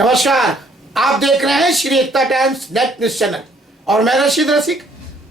नमस्कार, आप देख रहे हैं श्री एकता टाइम्स नेट न्यूज चैनल और मैं रशीद रसिक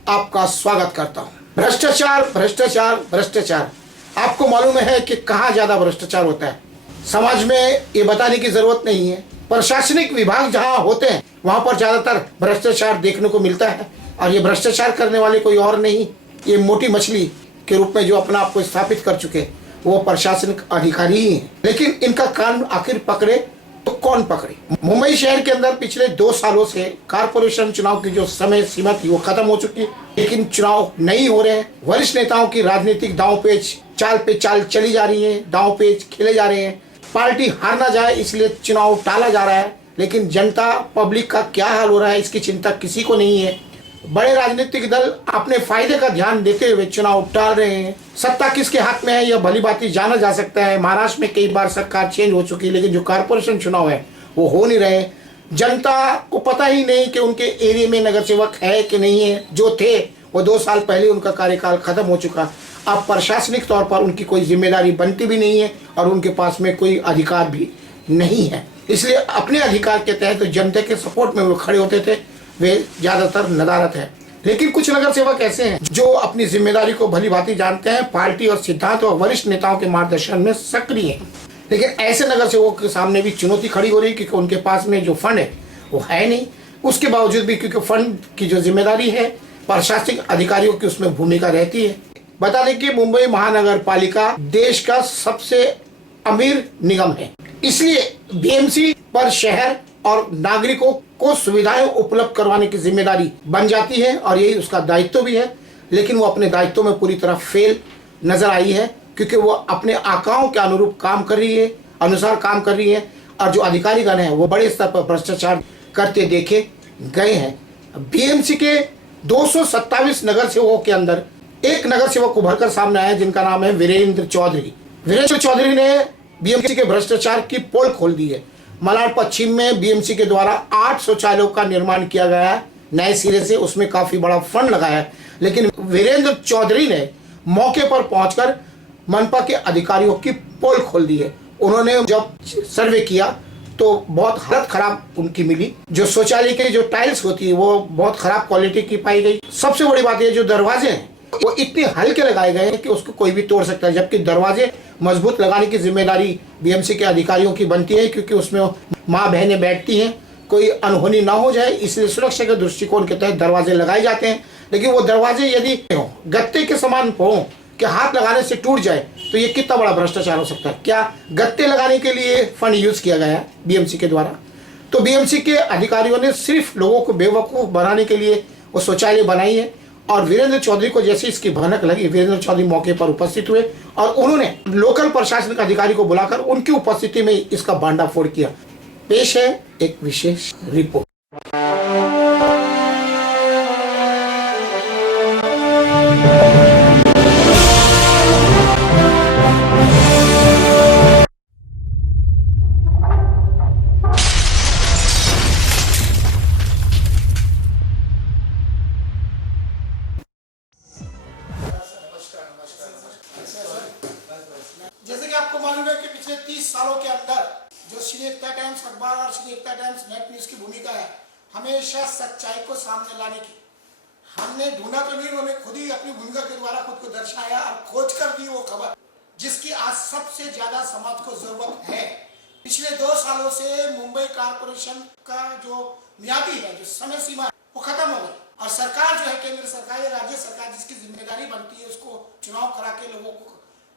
आपका स्वागत करता हूं। भ्रष्टाचार भ्रष्टाचार भ्रष्टाचार, आपको मालूम है कि कहाँ ज्यादा भ्रष्टाचार होता है। समाज में ये बताने की जरूरत नहीं है। प्रशासनिक विभाग जहाँ होते हैं वहां पर ज्यादातर भ्रष्टाचार देखने को मिलता है और ये भ्रष्टाचार करने वाले कोई और नहीं, ये मोटी मछली के रूप में जो अपना आप को स्थापित कर चुके वो प्रशासनिक अधिकारी ही हैं। लेकिन इनका कान आखिर पकड़े तो कौन पकड़े। मुंबई शहर के अंदर पिछले 2 सालों से कारपोरेशन चुनाव की जो समय सीमा थी वो खत्म हो चुकी है, लेकिन चुनाव नहीं हो रहे हैं। वरिष्ठ नेताओं की राजनीतिक दांव पेच चाल पे चाल चली जा रही है, दांव पेच खेले जा रहे हैं। पार्टी हार ना जाए इसलिए चुनाव टाला जा रहा है, लेकिन जनता पब्लिक का क्या हाल हो रहा है इसकी चिंता किसी को नहीं है। बड़े राजनीतिक दल अपने फायदे का ध्यान देते हुए चुनाव टाल रहे हैं। सत्ता किसके हाथ में है यह भली भांति जाना जा सकता है। महाराष्ट्र में कई बार सरकार चेंज हो चुकी है, लेकिन जो कारपोरेशन चुनाव है वो हो नहीं रहे। जनता को पता ही नहीं कि उनके एरिया में नगर सेवक है कि नहीं है। जो थे वो 2 साल पहले उनका कार्यकाल खत्म हो चुका। अब प्रशासनिक तौर पर उनकी कोई जिम्मेदारी बनती भी नहीं है और उनके पास में कोई अधिकार भी नहीं है। इसलिए अपने अधिकार के तहत जनता के सपोर्ट में वो खड़े होते थे, वे ज्यादातर नदारत है। लेकिन कुछ नगर सेवक ऐसे हैं जो अपनी जिम्मेदारी को भली भांति जानते हैं, पार्टी और सिद्धांत और वरिष्ठ नेताओं के मार्गदर्शन में सक्रिय हैं। लेकिन ऐसे नगर सेवकों के सामने भी चुनौती खड़ी हो रही है, क्योंकि उनके पास में जो फंड है वो है नहीं। उसके बावजूद भी क्योंकि फंड की जो जिम्मेदारी है प्रशासनिक अधिकारियों की उसमें भूमिका रहती है। बता दें कि मुंबई महानगर पालिका देश का सबसे अमीर निगम है, इसलिए बीएमसी पर शहर और नागरिकों को सुविधाएं उपलब्ध करवाने की जिम्मेदारी बन जाती है और यही उसका दायित्व भी है। लेकिन वो अपने दायित्व में पूरी तरह फेल नजर आई है, क्योंकि वो अपने आकाओं के अनुरूप काम कर रही है, अनुसार काम कर रही है। और जो अधिकारीगण हैं वो बड़े स्तर पर भ्रष्टाचार करते देखे गए हैं। बीएमसी के 227 नगर सेवकों के अंदर एक नगर सेवक उभर कर सामने आया जिनका नाम है वीरेंद्र चौधरी। वीरेंद्र चौधरी ने बीएमसी के भ्रष्टाचार की पोल खोल दी है। मलाड पश्चिम में बीएमसी के द्वारा 8 शौचालयों का निर्माण किया गया है नए सिरे से, उसमें काफी बड़ा फंड लगाया है। लेकिन वीरेंद्र चौधरी ने मौके पर पहुंचकर मनपा के अधिकारियों की पोल खोल दी है। उन्होंने जब सर्वे किया तो बहुत हालत खराब उनकी मिली। जो शौचालय के जो टाइल्स होती है वो बहुत खराब क्वालिटी की पाई गई। सबसे बड़ी बात है जो दरवाजे हैं वो इतने हल्के लगाए गए हैं कि उसको कोई भी तोड़ सकता है, जबकि दरवाजे मजबूत लगाने की जिम्मेदारी बीएमसी के अधिकारियों की बनती है, क्योंकि उसमें माँ बहनें बैठती हैं, कोई अनहोनी ना हो जाए, इसलिए सुरक्षा के दृष्टिकोण के तहत दरवाजे लगाए जाते हैं। लेकिन वो दरवाजे यदि गत्ते के समान हो कि हाथ लगाने से टूट जाए तो ये कितना बड़ा भ्रष्टाचार हो सकता है। क्या गत्ते लगाने के लिए फंड यूज किया गया है बीएमसी के द्वारा? तो बीएमसी के अधिकारियों ने सिर्फ लोगों को बेवकूफ बनाने के लिए वो शौचालय बनाई है। और वीरेंद्र चौधरी को जैसे इसकी भनक लगी, वीरेंद्र चौधरी मौके पर उपस्थित हुए और उन्होंने लोकल प्रशासनिक अधिकारी को बुलाकर उनकी उपस्थिति में इसका भांडाफोड़ किया। पेश है एक विशेष रिपोर्ट। जैसे कि आपको मालूम है कि पिछले 30 सालों के अंदर जो श्री एकता टाइम्स अखबार और श्री एकता टाइम्स नेट न्यूज की भूमिका है हमेशा सच्चाई को सामने लाने की। हमने ढूंढा तो नहीं, उन्होंने खुद ही अपनी भूमिका के द्वारा खुद को दर्शाया और खोज कर दी वो खबर जिसकी आज सबसे ज्यादा समाज को जरूरत है। पिछले 2 सालों से मुंबई कारपोरेशन का जो मियादी है, जो समय सीमा है, वो खत्म हो गई और सरकार जो है केंद्र सरकार या राज्य सरकार जिसकी जिम्मेदारी बनती है उसको चुनाव करा के लोगों को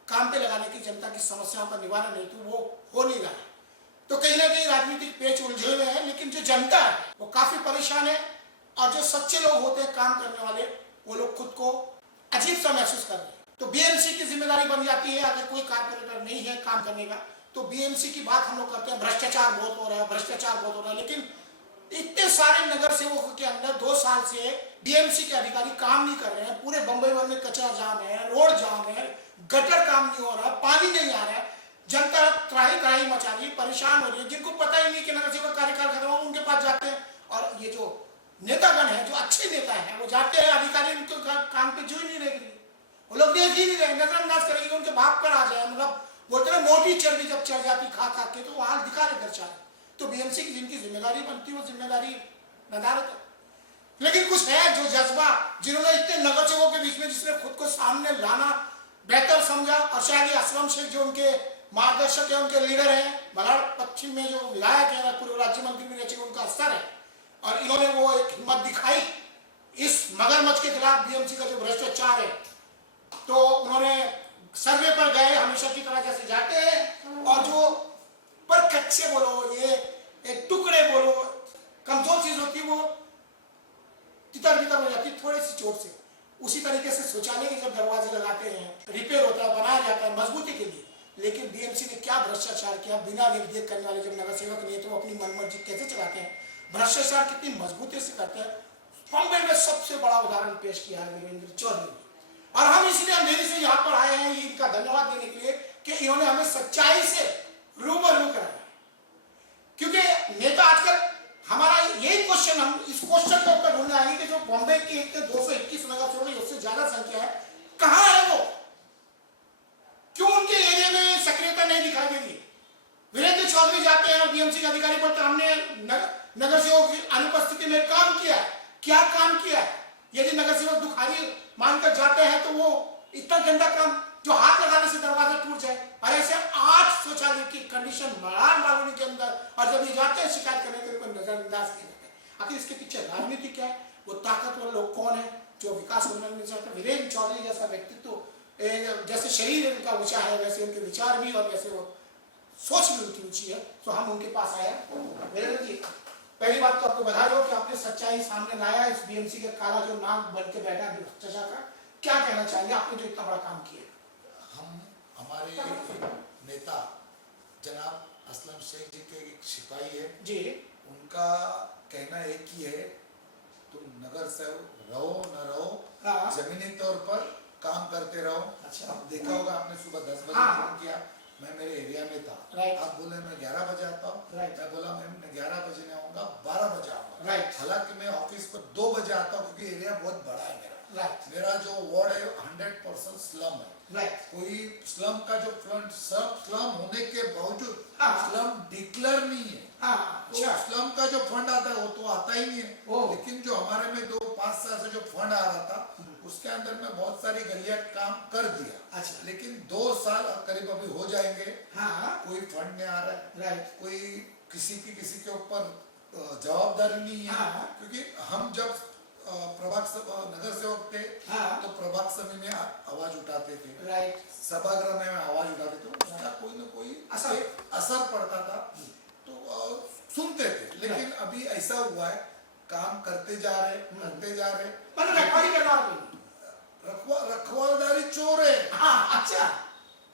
काम पे लगाने की, जनता की समस्याओं का निवारण नहीं, तो वो हो नहीं रहा है। तो कहीं ना कहीं राजनीतिक पेच उलझे हुए हैं, लेकिन जो जनता है वो काफी परेशान है और जो सच्चे लोग होते हैं काम करने वाले वो लोग खुद को अजीब सा महसूस कर रहे हैं। तो बीएमसी की जिम्मेदारी बन जाती है, अगर कोई कारपोरेटर नहीं है काम करने का तो बीएमसी की बात हम लोग करते हैं, भ्रष्टाचार बहुत हो रहा है, भ्रष्टाचार बहुत हो रहा है। लेकिन इतने सारे नगर सेवकों के अंदर 2 साल से बीएमसी के अधिकारी काम नहीं कर रहे हैं। पूरे बंबई भर में कचरा जाम है, रोड जाम है, गटर काम नहीं हो रहा, पानी नहीं आ रहा है, जनता त्राही त्राही मचा रही है, परेशान हो रही है। जिनको पता ही नहीं कि नगर सेवक कार्यकाल खत्म हो उनके पास जाते हैं और ये जो नेतागण है, जो अच्छे नेता है, वो जाते हैं, अधिकारी उनके काम पे जो ही नहीं रहेगी, वो लोग देख ही नहीं रहे, नजरअंदाज करेंगे, उनके बाप पर आ जाए। मतलब बोलते हैं मोटी चर्बी जब चढ़ जाती खा खा के तो वो हाल दिखा रहे दर्शा रहे। तो बीएमसी की जिनकी जिम्मेदारी बनती है वो जिम्मेदारी नदारत है। लेकिन कुछ है जो जज्बा, जिन्होंने इतने नगर सेवकों के बीच में जिसने खुद को सामने लाना बेहतर समझा, और शायद ये असलम शेख जो उनके मार्गदर्शक है, उनके लीडर हैं, मलाड पश्चिम में जो विधायक है, पूर्व राज्य मंत्री भी रह चुके, उनका असर है, और इन्होंने वो एक हिम्मत दिखाई इस मगरमच्छ के खिलाफ। बीएमसी का जो भ्रष्टाचार है, तो उन्होंने सर्वे पर गए, हमेशा की तरह जैसे जाते हैं, और जो पर कच्चे बोलो, ये एक टुकड़े बोलो, कमजोर चीज होती है वो तितर बितर हो जाती है थोड़ी सी चोट से। उसी तरीके से शौचालय के जब दरवाजे लगाते हैं, रिपेयर होता है, बनाया जाता है मजबूती के लिए, लेकिन बीएमसी ने क्या भ्रष्टाचार किया, बिना निर्देश करने वाले जब नगर सेवक नहीं तो अपनी मनमर्जी कैसे चलाते हैं, भ्रष्टाचार कितनी मजबूती से करते हैं। बॉम्बे में सबसे बड़ा उदाहरण पेश किया है वीरेंद्र चौधरी ने, और हम इसलिए अंधेरी से यहाँ पर आए हैं इनका धन्यवाद देने के लिए कि इन्होंने हमें सच्चाई से रूबरू कराया। क्योंकि नेता आजकल हमारा यही क्वेश्चन, हम इस क्वेश्चन के ऊपर ढूंढने आएंगे कि जो बॉम्बे की 221 नगर सेवक उससे ज्यादा संख्या है, कहां है वो? क्यों उनके एरिया में सक्रियता नहीं दिखाई दे रही? वीरेंद्र चौधरी जाते हैं और बीएमसी के अधिकारी बोलते हैं हमने नगर सेवक की अनुपस्थिति में काम किया है। क्या काम किया है? यदि नगर सेवक दुखारी मानकर जाते हैं तो वो इतना गंदा काम जो हाथ लगाने से दरवाजा टूट जाए, और ऐसे 8 शौचालय की कंडीशन मलाड कॉलोनी के अंदर, और जब ये जाते हैं शिकायत करने के लिए नजरअंदाज किया जाता है। आखिर इसके पीछे राजनीति क्या है? वो ताकतवर लोग कौन है जो विकास होने नहीं चाहते? वीरेंद्र चौधरी जैसा व्यक्तित्व, जैसे शरीर उनका ऊंचा है वैसे उनके विचार भी, और वैसे वो सोच भी उनकी ऊंची है, तो हम उनके पास आए। वीरेंद्र जी, पहली बात तो आपको बधाई हो कि आपने सच्चाई सामने लाया, इस बीएमसी के काला जो नाग बन के बैठा है भ्रष्टाचार का। क्या कहना चाहिए आपने जो इतना बड़ा काम किया? हम हमारे नेता जनाब असलम शेख जी के एक सिपाही है जी, उनका कहना एक ही है, तुम नगर से रहो न रहो, जमीनी तौर पर काम करते रहो। अच्छा, अब देखा होगा आपने सुबह 10 बजे फोन किया, मैं मेरे एरिया में था, आप बोले मैं 11 बजे आता हूँ, मैं बोला मैं 11 बजे नहीं आऊंगा, 12 बजे आऊंगा। हालांकि मैं ऑफिस पर 2 बजे आता हूँ क्योंकि एरिया बहुत बड़ा है मेरा। मेरा जो वार्ड है 100% स्लम है। कोई स्लम का जो फ्रंट स्लम होने के बावजूद स्लम डिक्लेयर नहीं है। तो स्लम का जो फंड आता है वो तो आता ही नहीं है। लेकिन जो हमारे में 2-5 साल से जो फंड आ रहा था उसके अंदर में बहुत सारी गलियां काम कर दिया। अच्छा, लेकिन 2 साल करीब अभी हो जाएंगे, कोई फंड नहीं आ रहा है, कोई किसी के ऊपर जवाबदारी नहीं है। क्योंकि हम जब प्रभाग नगर सेवक थे तो प्रभाग समिति में आवाज उठाते थे, सभागृह में आवाज उठाते थे, उसका कोई न कोई असर पड़ता था, तो सुनते थे। लेकिन अभी ऐसा हुआ है, काम करते जा रहे रखवालदारी चोर है। अच्छा,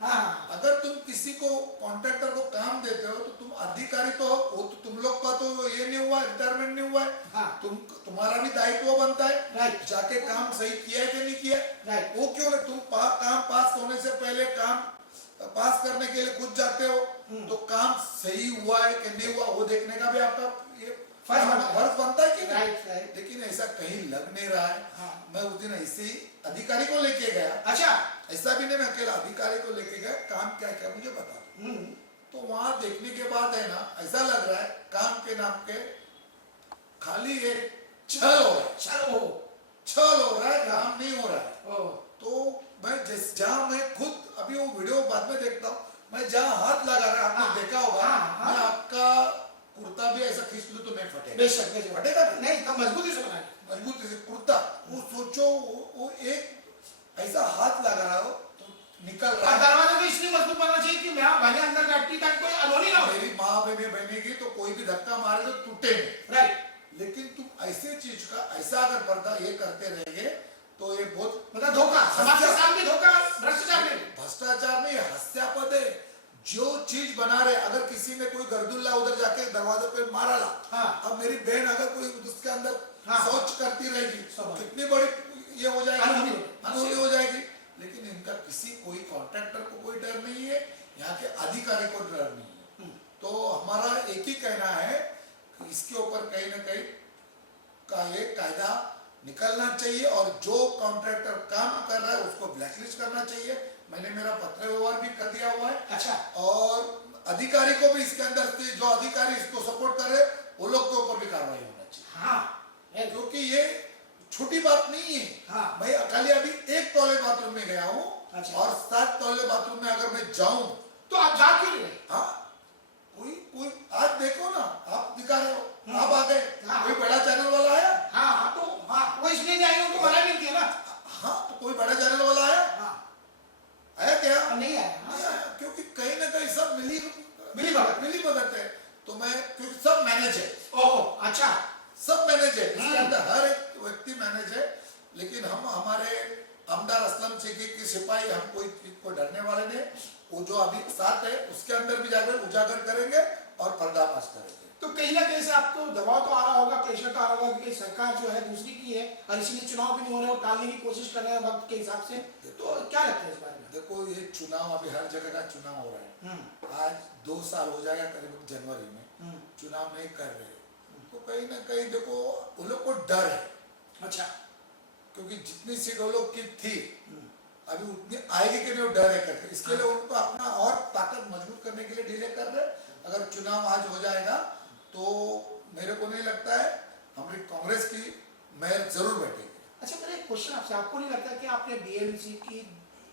अगर तुम किसी को कॉन्ट्रैक्टर को काम देते हो तो तुम अधिकारी तो हो, वो तो तुम लोग का तो ये नहीं हुआ, रिटायरमेंट नहीं हुआ है, तुम्हारा भी दायित्व बनता है जाके काम सही किया है कि नहीं किया। वो क्यों है? तुम काम पास होने से पहले काम पास करने के लिए खुद जाते हो, तो काम सही हुआ है कि नहीं हुआ वो देखने का भी आपका ये फर्ज बनता है कि नहीं। लेकिन ऐसा कहीं लग नहीं रहा है। मैं उस दिन ऐसे ही अधिकारी को लेके गया। अच्छा, ऐसा भी नहीं मैं अकेला अधिकारी को लेके गया, काम क्या क्या मुझे बता दो। तो वहां देखने के बाद है ना, ऐसा लग रहा है काम के नाम के खाली एक छल हो रहा है, काम नहीं हो रहा है। तो मैं जहाँ मैं खुद अभी वो वीडियो बाद में देखता हूँ, मैं जहाँ हाथ लगा रहा है, आपने देखा होगा, मैं आपका कुर्ता भी ऐसा खींच लूं तो नहीं फटेगा। बेशक फटेगा नहीं, तो मजबूती से बनाए, मजबूती से कुर्ता। वो सोचो वो एक ऐसा हाथ लगा रहा हो तो निकल रहा है। दरवाजा तो इसलिए मजबूत बनना चाहिए कि मैं भले अंदर बैठती ताकि कोई अनहोनी ना हो। मेरी माँ बहनेगी तो कोई भी धक्का मारे तो टूटे। लेकिन तुम ऐसे चीज का ऐसा अगर पर्दा ये करते रहेंगे तो ये बहुत मतलब धोखा, समाज के सामने धोखा, भ्रष्टाचार नहीं, हास्यास्पद है। जो चीज बना रहे, अगर किसी ने कोई गर्दुल्ला उधर जाके दरवाजे पे मारा ला, अब मेरी बहन अगर कोई उसके अंदर सोच करती रहेगी, कितनी बड़ी ये हो जाएगी, अनहोनी हो जाएगी। लेकिन इनका कोई कॉन्ट्रैक्टर को कोई डर नहीं है, यहाँ के अधिकारी को डर नहीं है। तो हमारा एक ही कहना है कि इसके ऊपर कहीं ना कहीं का ये कायदा निकलना चाहिए, और जो कॉन्ट्रैक्टर काम कर रहा है उसको ब्लैकलिस्ट करना चाहिए। मैंने मेरा पत्र व्यवहार भी कर दिया हुआ है। अच्छा, और अधिकारी को भी भी इसके अंदर से जो अधिकारी इसको सपोर्ट करे वो लोग के ऊपर भी कार्रवाई होना चाहिए। हाँ क्योंकि ये छोटी बात नहीं है। हाँ। भाई खाली अभी एक टॉयलेट बाथरूम में गया हूँ अच्छा। और 7 टॉयलेट बाथरूम में अगर मैं जाऊं तो आप जा क्यों नहीं रहे? हाँ कोई आज देखो ना, आप दिखा रहे हो, आप आ गए, हाँ। कोई बड़ा चैनल वाला आया, हाँ तो हाँ वो इसलिए नहीं आई, उनको मना नहीं किया ना। हाँ तो कोई बड़ा चैनल वाला आया, हाँ आया क्या? नहीं आया। नहीं आया, क्योंकि कहीं ना कहीं सब मिली भगत। मिली भगत है। तो मैं क्योंकि सब मैनेज है, ओह अच्छा। सब मैनेज है, इसके अंदर हर एक व्यक्ति मैनेज है। लेकिन हम हमारे आमदार असलम शेखी की सिपाही, हम कोई डरने वाले नहीं। वो जो अभी साथ है उसके अंदर भी जाकर उजागर करेंगे और पर्दाफाश करेंगे। तो कहीं ना कहीं से आपको दबाव तो आ रहा होगा, प्रेशर तो आ रहा होगा, क्योंकि सरकार जो है दूसरी की है और इसलिए चुनाव भी नहीं हो रहे और टालने की कोशिश कर रहे हैं वक्त के हिसाब से। तो क्या लगता है इस बारे में? देखो ये चुनाव अभी हर जगह का चुनाव हो रहा है। आज 2 साल हो जाएगा करीब जनवरी में चुनाव नहीं कर रहे, तो कहीं ना कहीं देखो वो लोग को डर है। अच्छा। क्योंकि जितनी सीट वो लोग की थी अभी उतनी आएगी कि नहीं, वो डर है करके, इसके लिए उनको अपना और ताकत मजबूत करने के लिए डिले कर रहे। अगर चुनाव आज हो जाएगा तो मेरे को नहीं लगता है हमारी कांग्रेस की मेयर जरूर बैठेगी। अच्छा मेरा एक क्वेश्चन आपसे, आपको नहीं लगता कि आपने बीएमसी की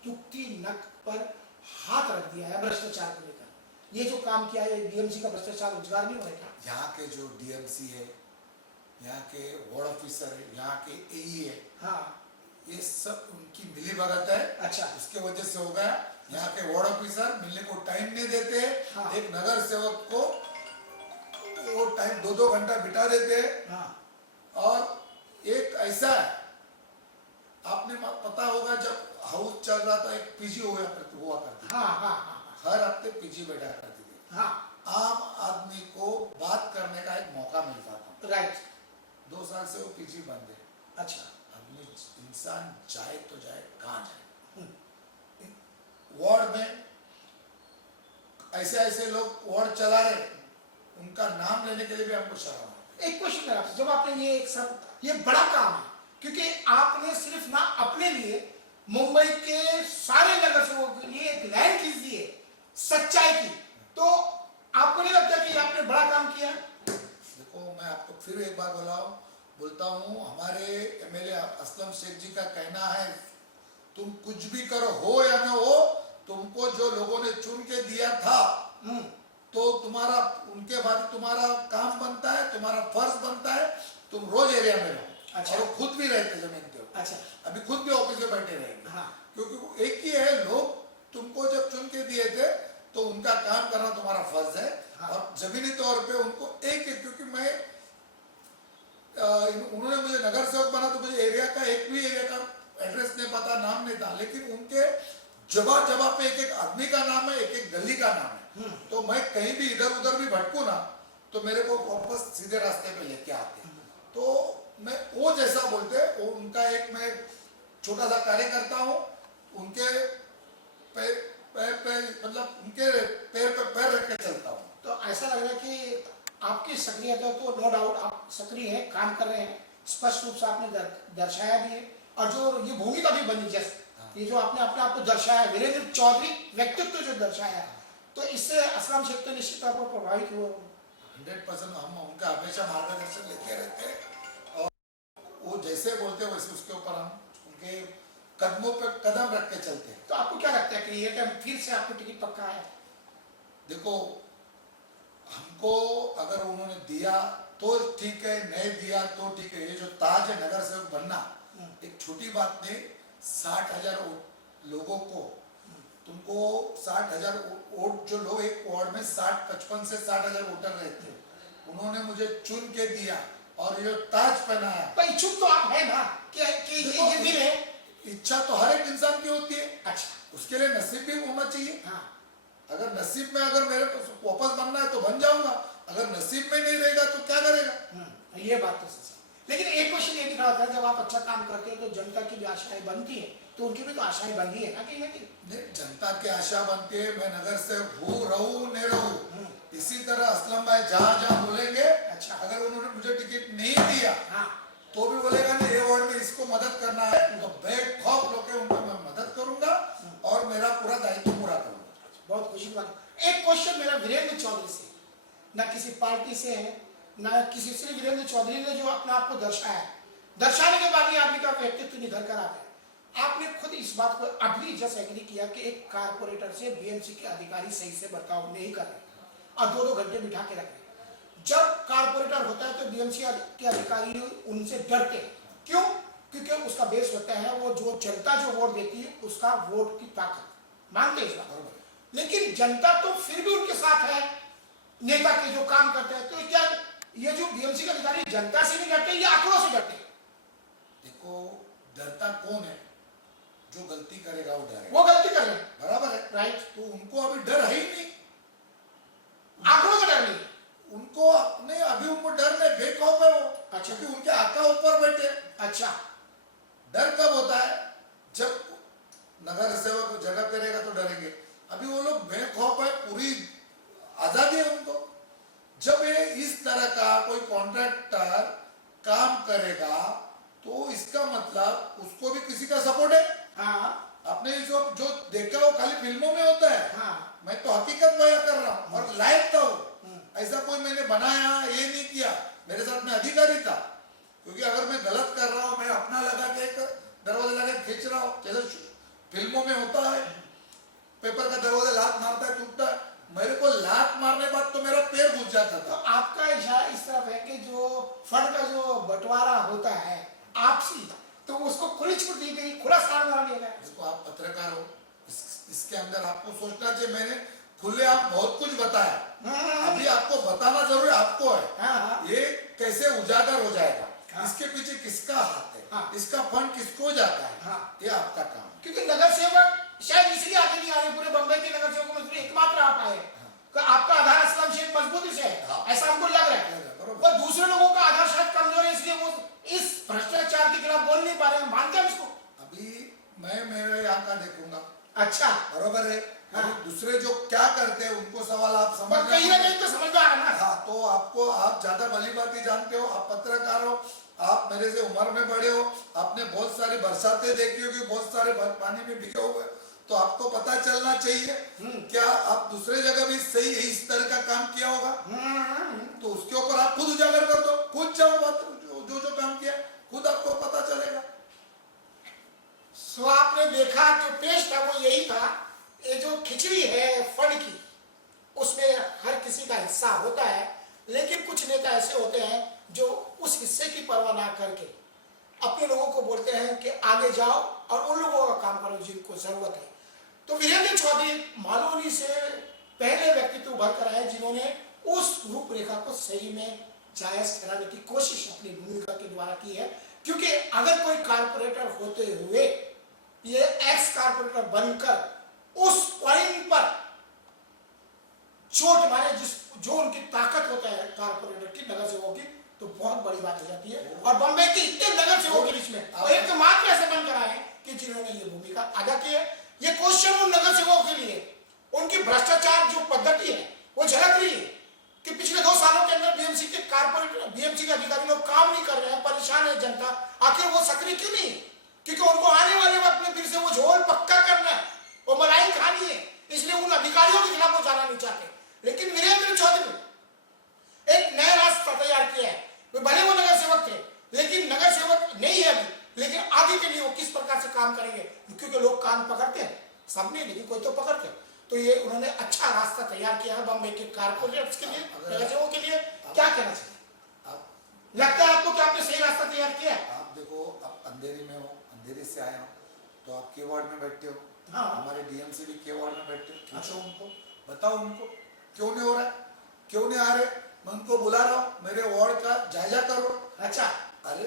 दुखती नक पर हाथ रख दिया है भ्रष्टाचार को लेकर? ये जो काम किया है बीएमसी का भ्रष्टाचार रोजगार नहीं होगा? यहाँ के जो डीएमसी है, यहाँ के वार्ड ऑफिसर है, यहाँ के एई है, हाँ ये सब उनकी मिली भगत है। अच्छा। उसके वजह से हो गया। यहाँ के वार्ड ऑफिसर मिलने को टाइम नहीं देते। हाँ। एक नगर सेवक को वो टाइम 2-2 घंटा बिठा देते हैं। हाँ और एक ऐसा है, आपने पता होगा जब हाउस चल रहा था एक पीजी हुआ करती थी। हाँ हाँ हाँ हर हफ्ते पीजी बैठा करती थी। हाँ आम आदमी को बात करने का एक मौका मिलता था। राइट। 2 साल से वो पीजी बंद है। अच्छा। आदमी इंसान जाए तो जाए कहाँ जाए? वार्ड में ऐसे लोग वार्ड चला रहे, उनका नाम लेने के लिए भी हमको शर्म है। एक क्वेश्चन है आपसे, जब आपने ये बड़ा काम है, क्योंकि आपने सिर्फ ना अपने लिए मुंबई के सारे नगर सेवकों के लिए एक लैंड लीज दी है सच्चाई की, तो आपको नहीं लगता कि आपने बड़ा काम किया? देखो मैं आपको फिर एक बार बोलता हूँ, हमारे एमएलए असलम शेख जी का कहना है तुम कुछ भी करो, हो या ना हो, तुमको जो लोगों ने चुन के दिया था तो तुम्हारा उनके बाद तुम्हारा काम बनता है, तुम्हारा फर्ज बनता है, तुम रोज एरिया में रहो। अच्छा। और वो खुद भी रहते जमीन के ऊपर। अच्छा। अभी खुद भी ऑफिस में बैठे रहेंगे। हाँ। क्योंकि वो एक ही है, लोग तुमको जब चुन के दिए थे तो उनका काम करना तुम्हारा फर्ज है। हाँ। और जमीनी तौर पे उनको क्योंकि मैं उन्होंने मुझे नगर सेवक बना तो मुझे एरिया का एक भी एरिया का एड्रेस नहीं पता, नाम नहीं था, लेकिन उनके जगह पे एक आदमी का नाम है, एक गली का नाम है। तो मैं कहीं भी इधर उधर भी भटकू ना तो मेरे को वापस सीधे रास्ते पे लेके आते। तो मैं वो जैसा बोलते वो उनका एक मैं छोटा सा कार्य करता हूँ, उनके मतलब उनके पैर पे पैर रख के चलता हूँ। तो ऐसा लग रहा है कि आपकी सक्रियता तो नो डाउट आप सक्रिय हैं, काम कर रहे हैं, स्पष्ट रूप से आपने दर्शाया भी है, और जो ये भूमिका भी बनी जैसे ये जो आपने अपने आप को दर्शाया, वीरेंद्र चौधरी व्यक्तित्व जो दर्शाया, तो इससे असलम शेख तो निश्चित तौर पर प्रभावित हुए। 100% हम उनका हमेशा मार्गदर्शन लेते रहते हैं और वो जैसे बोलते हैं वैसे उसके ऊपर हम उनके कदमों पे कदम रख के चलते हैं। तो आपको क्या लगता है कि ये टाइम फिर से आपको टिकट पक्का है? देखो हमको अगर उन्होंने दिया तो ठीक है, नहीं दिया तो ठीक है। ये जो ताज है नगर सेवक बनना एक छोटी बात नहीं। 60,000 लोगों को तुमको 60,000 वोट, जो लोग एक वार्ड में 55 से 60,000 वोटर रहते हैं, उन्होंने मुझे चुन के दिया और ये ताज पहनाया। पर इच्छुक तो आप है ना कि ये दिल है। इच्छा तो हर एक इंसान की होती है। अच्छा। उसके लिए नसीब भी होना चाहिए। हाँ। अगर नसीब में अगर मेरे को वापस बनना है तो बन जाऊंगा, अगर नसीब में नहीं रहेगा तो क्या करेगा? ये बात तो सच है। लेकिन एक क्वेश्चन ये भी खड़ा होता है, जब आप अच्छा काम करते हो तो जनता की भी आशाएं बनती है, तो उनकी भी तो आशाएं बनती है ना कहीं ना कहीं। नहीं, जनता की आशा बनती है। मैं नगर से रहूं नहीं रहूं, इसी तरह असलम भाई जहां बोलेंगे। अच्छा। अगर उन्होंने मुझे टिकट नहीं दिया हाँ। तो भी बोलेगा नहीं ये वार्ड में इसको मदद करना है, तो बेखौफ लोग उनको मैं मदद करूंगा और मेरा पूरा दायित्व पूरा करूंगा। बहुत खुशी की बात है। एक क्वेश्चन मेरा वीरेंद्र चौधरी से, ना किसी पार्टी से है ना किसी से, वीरेंद्र चौधरी ने जो अपने आप को दर्शाया, दर्शाने के बाद ही आदमी का व्यक्तित्व निखर कर आता है। आपने खुद इस बात को अभी जस्ट एग्री किया कि एक कारपोरेटर से बीएमसी के अधिकारी सही से बर्ताव नहीं कर रहे और 2-2 घंटे बिठा के रख रहे। जब कारपोरेटर होता है तो बीएमसी के अधिकारी उनसे डरते हैं। क्यों? क्योंकि उसका बेस होता है वो जो जनता जो वोट देती है उसका वोट की ताकत, मानते हैं इस बात। लेकिन जनता तो फिर भी उनके साथ है, नेता के जो काम करते हैं। तो क्या ये जो बीएमसी के अधिकारी जनता से नहीं डरते, ये आंकड़ों से डरते? देखो, डरता कौन है? जो गलती करेगा वो डरेगा। वो गलती कर रहे हैं, बराबर है, राइट। तो उनको अभी डर है ही नहीं, आंकड़ों का डर नहीं, उनको अपने अभी उनको डर नहीं, बेखौफ है वो। अच्छा। क्योंकि उनके आका ऊपर बैठे। अच्छा। डर कब होता है? जब नगर सेवक जगह करेगा तो डरेंगे। अभी वो लोग बेखौफ है, पूरी आजादी है उनको। जब ये इस तरह का कोई कॉन्ट्रैक्टर काम करेगा तो इसका मतलब उसको भी किसी का सपोर्ट है। हाँ आपने जो जो देखा वो खाली फिल्मों में होता है। हाँ। मैं तो हकीकत बयां कर रहा हूँ और लाइव था वो। ऐसा कोई मैंने बनाया ये नहीं किया, मेरे साथ में अधिकारी था। क्योंकि अगर मैं गलत कर रहा हूँ, मैं अपना लगा के एक दरवाजा लगा खींच रहा हूँ, जैसे फिल्मों में होता है, पेपर का दरवाजा लात मारता है टूटता है, मेरे को लात मारने बाद तो मेरा पैर घुस जाता तो था। आपका इशारा इस तरफ है कि जो फंड का जो बंटवारा होता है आपसी, तो उसको खुली छूट दी गई, खुला साड़ मारा दिया गया। इसको आप पत्रकार हो, इसके अंदर आपको सोचना चाहिए। मैंने खुले आप बहुत कुछ बताया, अभी आपको बताना जरूरी आपको है। हाँ। ये कैसे उजागर हो जाएगा, हाँ। इसके पीछे किसका हाथ है, हाँ। इसका फंड किसको जाता है, हाँ। ये आपका काम। क्योंकि नगर सेवक शायद इसलिए आगे नहीं आ रहे, पूरे बम्बई के नगर सेवकों में एकमात्र आप आए कि आपका आधार इस्लाम शेख मजबूती से है। हाँ। ऐसा हमको लग रहा है। बरोबर। और दूसरे लोगों का आधार शायद कमजोर है, इसलिए वो इस भ्रष्टाचार के खिलाफ बोल नहीं पा रहे हैं। मानते हैं इसको? अभी मैं मेरे यहाँ का देखूंगा। अच्छा। बरोबर है। हाँ। अभी दूसरे जो क्या करते हैं उनको सवाल आप समझ पर कहीं ना कहीं तो समझ में आ रहा ना। हाँ, तो आपको, आप ज्यादा भली बात जानते हो, आप पत्रकार हो, आप मेरे से उम्र में बड़े हो, आपने बहुत सारी बरसातें देखी होगी, बहुत सारे पानी में भीगे हुए, तो आपको पता चलना चाहिए। क्या आप दूसरे जगह भी सही इस तरह का काम किया होगा? तो उसके ऊपर आप खुद उजागर कर दो, खुद जाओ, जो जो काम किया खुद आपको पता चलेगा। सो आपने देखा जो पेश था वो यही था, ये जो खिचड़ी है फंड की, उसमें हर किसी का हिस्सा होता है, लेकिन कुछ नेता ऐसे होते हैं जो उस हिस्से की परवाह ना करके अपने लोगों को बोलते हैं कि आगे जाओ और उन लोगों का काम करो जिनको जरूरत है। तो वीरेंद्र चौधरी मालूनी से पहले व्यक्तित्व उभर कर आए जिन्होंने उस रूपरेखा को सही में जायज ठहराने की कोशिश अपनी भूमिका के द्वारा की है। क्योंकि अगर कोई कारपोरेटर होते हुए ये एक्स कारपोरेटर बनकर उस पॉइंट पर चोट मारे जो उनकी ताकत होता है कारपोरेटर की, नगर सेवकों की, तो बहुत बड़ी बात हो जाती है। और बम्बई के इतने नगर सेवकों के बीच में और एक मात्र ऐसे बनकर आए कि जिन्होंने ये भूमिका अदा की है। ये क्वेश्चन उन नगर सेवकों के लिए, उनकी भ्रष्टाचार जो पद्धति है वो झलक रही है कि पिछले 2 सालों के अंदर बीएमसी के कारपोरेटर, बीएमसी के अधिकारी लोग काम नहीं कर रहे हैं, परेशान है जनता। आखिर वो सक्रिय क्यों नहीं? क्योंकि उनको आने वाले वक्त में फिर से वो झोल पक्का करना है, वो मलाई खानी है, इसलिए उन अधिकारियों के खिलाफ वो जाना नहीं चाहते। लेकिन वीरेंद्र चौधरी ने एक नया रास्ता तैयार किया है। भले वो नगर सेवक थे, लेकिन नगर सेवक नहीं है अभी, लेकिन आगे के लिए वो किस प्रकार से काम करेंगे, क्योंकि लोग कान पकड़ते हैं, सब नहीं लेकिन कोई तो पकड़ते हैं। तो ये उन्होंने अच्छा रास्ता तैयार किया है बम्बई के कारपोरेटर्स के लिए, नगर सेवकों के लिए। क्या कहना चाहिए? लगता है आपको कि आपने सही रास्ता तैयार किया है? आप देखो, आप अंधेरी में हो, अंधेरी से आए हो, तो आप के वार्ड में बैठते हो। हाँ। हमारे डीएमसी भी के वार्ड में बैठते हो। पूछो उनको, बताओ उनको क्यों नहीं हो रहा है, क्यों नहीं आ रहे। मैं उनको बुला रहा हूँ, मेरे वार्ड का जायजा करो। अच्छा। अरे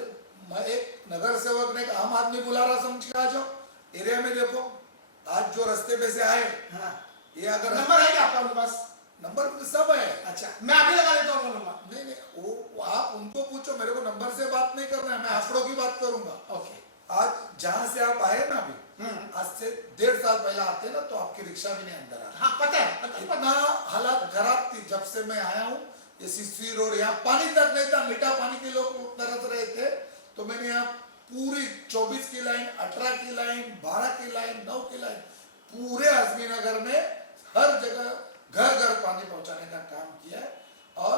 मैं एक नगर सेवक ने एक आम आदमी बुला रहा, समझ के आ जाओ एरिया में। देखो आज जो रास्ते पे से आए, हाँ। ये अगर नंबर है क्या आपका उनके पास? नंबर सब है। अच्छा, मैं अभी लगा देता हूँ नंबर। नहीं, वो आप उनको पूछो, मेरे को नंबर से बात नहीं करना है, मैं आंकड़ों की बात करूंगा। ओके। आज जहां से आप आए ना, अभी आज से 1.5 साल पहले आते ना, तो आपकी रिक्शा भी नहीं अंदर आ। हाँ पता है। इतना हालात खराब थी। जब से मैं आया हूँ, ये सीसी रोड, यहाँ पानी तक नहीं था, मीठा पानी के लोग तरस रहे थे। तो मैंने यहाँ पूरी 24 की लाइन, 18 की लाइन, 12 की लाइन, 9 की लाइन, पूरे हसमी नगर में हर पानी पहुंचाने का काम किया है और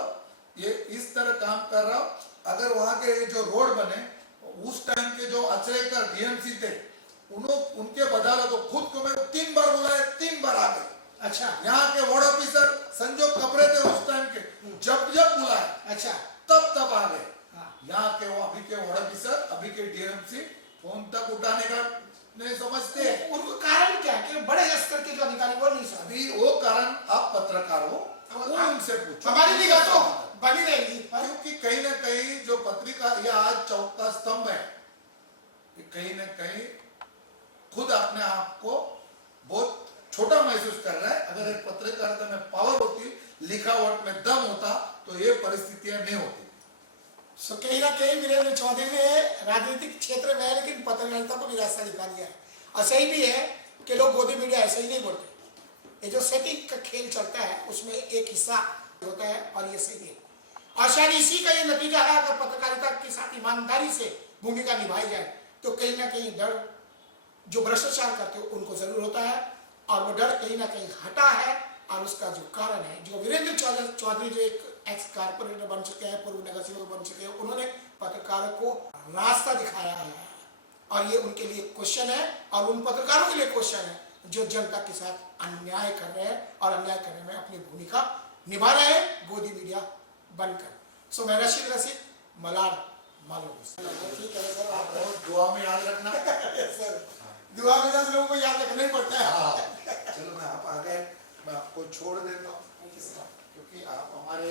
ये इस तरह काम कर रहा हूं। अगर वहां के ये जो रोड बने, उस टाइम के जो अचरेकर डीएमसी थे, उनके बदौलत तो खुद को मैं 3 बार बुलाया, 3 बार आ गए। अच्छा यहाँ के वार्ड ऑफिसर संजोग कपड़े थे उस टाइम के, जब बुलाया अच्छा तब आ गए। हाँ। यहाँ के वो अभी के वार्ड ऑफिसर, अभी के डीएमसी फोन तक उठाने का नहीं समझते। उनको कारण क्या है कि बड़े स्तर के जो अधिकारी वो नहीं समझते? अभी वो कारण आप पत्रकार हो, वो उनसे पूछो। हमारी निगाह तो बनी रहेगी, क्योंकि कहीं ना कहीं जो पत्रिका या आज चौथा स्तंभ है, कि कहीं ना कहीं खुद अपने आप को बहुत छोटा महसूस कर रहा है। अगर एक पत्रकारिता में पावर होती, लिखावट में दम होता, तो ये परिस्थितियां नहीं होती। सो कहीं ना कहीं वीरेंद्र चौधरी ने राजनीतिक क्षेत्र में है, लेकिन पत्रकारिता को भी रास्ता दिखा दिया है। और सही भी है कि लोग गोदी मीडिया ऐसे ही नहीं बोलते। ये जो सेटिंग का खेल चलता है उसमें एक हिस्सा होता है और ये सही है। और शायद इसी का ये नतीजा है, अगर पत्रकारिता के साथ ईमानदारी से भूमिका निभाई जाए तो कहीं ना कहीं डर जो भ्रष्टाचार करते हो उनको जरूर होता है, और वो डर कहीं ना कहीं हटा है। और उसका जो कारण है, जो वीरेंद्र चौधरी जो एक एक्स कारपोरेटर बन चुके हैं, पूर्व नगर सेवक बन चुके हैं, उन्होंने पत्रकारों को रास्ता दिखाया है। और ये उनके लिए क्वेश्चन है, और उन पत्रकारों के लिए क्वेश्चन है जो जनता के साथ अन्याय कर रहे हैं और अन्याय करने में अपनी भूमिका निभा रहे हैं गोदी मीडिया बनकर। सो मैं रशीद मलाड मालूम। ठीक है सर, आप दुआ में याद रखना। सर दुआ में 10 लोगों को याद रखना ही पड़ता है। चलो मैं आप आ गए, मैं आपको छोड़ देता हूँ क्योंकि आप हमारे